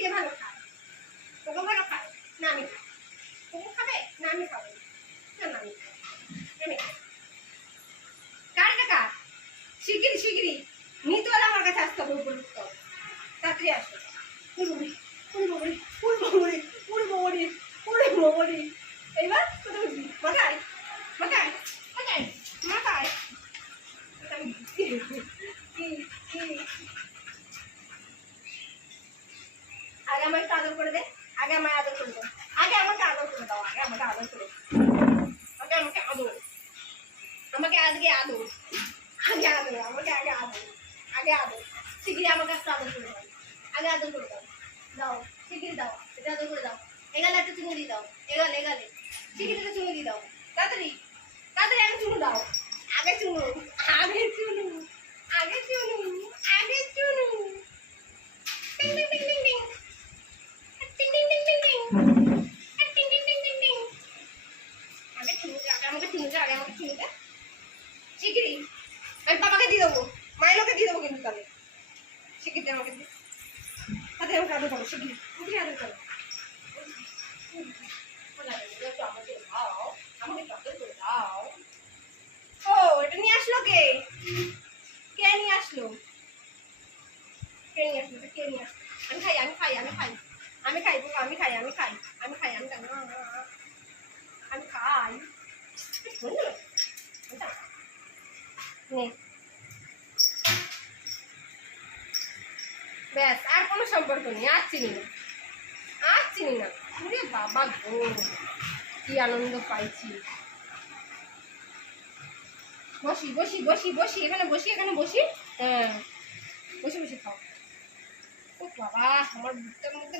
কে ভালো খায়? তোকে ভালো খায় না আমি খাই? তুমি খাবে না আমি খাবো? না না আমি খাই, আমি খাই। কার টাকা? শিগগিরি শিগগিরি নিতে হলে আমার কাছে আসতে হবে, উপযুক্ত তাড়াতাড়ি আসো। এইবার কোথায় উঠবি? মাথায় মাথায় মাথায় মাথায় কি কি আগে আমার একটু আদর করে দে, আগে আমার আদর করে দাও, আগে আমাকে আদর করে দাও, আগে আমাকে আদর করে আগে আমাকে আদর, আমাকে আজকে আদর, আগে আদর, আমাকে আগে আদর, আগে আদর, শিগগিরি আমাকে একটু আদর করে দাও, আগে আদর করে দাও, দাও শিগগিরি দাও, এটা আদর করে দাও, এগালে একটা চুমু দিয়ে দাও, এগালে এগালে শিগগিরি একটা চুমু দিয়ে দাও, তাড়াতাড়ি তাড়াতাড়ি আগে চুমু দাও, আগে চুমু, আগে চুমু, আগে চুমু, আগে চুমু, টিং টিং টিং টিং টিং টিং টিং টিং টিং টিং টিং টিং টিং টিং টিং, আগে চুমু, আগে আমাকে চুমু, আগে আমাকে চুমু দে শিগগিরি, আমি বাবাকে দিয়ে দেবো, মায়ের লোকে দিয়ে দেবো কিন্তু তাহলে শিগগিরি আমাকে দিয়ে, তাদের আমাকে আদর করো শিগগিরি, শিগগিরি আদর করো, আমাকে দাও, আমাকে আদর করে দাও। ও এটা নিয়ে আসলো কে? কে নিয়ে আসলো? কে নিয়ে আসলো? কে নিয়ে আসলো? আমি খাই আমি খাই আমি খাই আমি খাই আমি খাই আমি খাই আমি খাই আমি খাই আমি খাই নে ব্যাস, আর কোনো সম্পর্ক নেই, আর চিনি না, আর চিনি না। ওরে বাবা গো, কি আনন্দ পাইছি। বসি বসি বসি বসি এখানে বসি, এখানে বসি, হ্যাঁ বসে বসে খাও। ও বাবা আমার বুকটার মধ্যে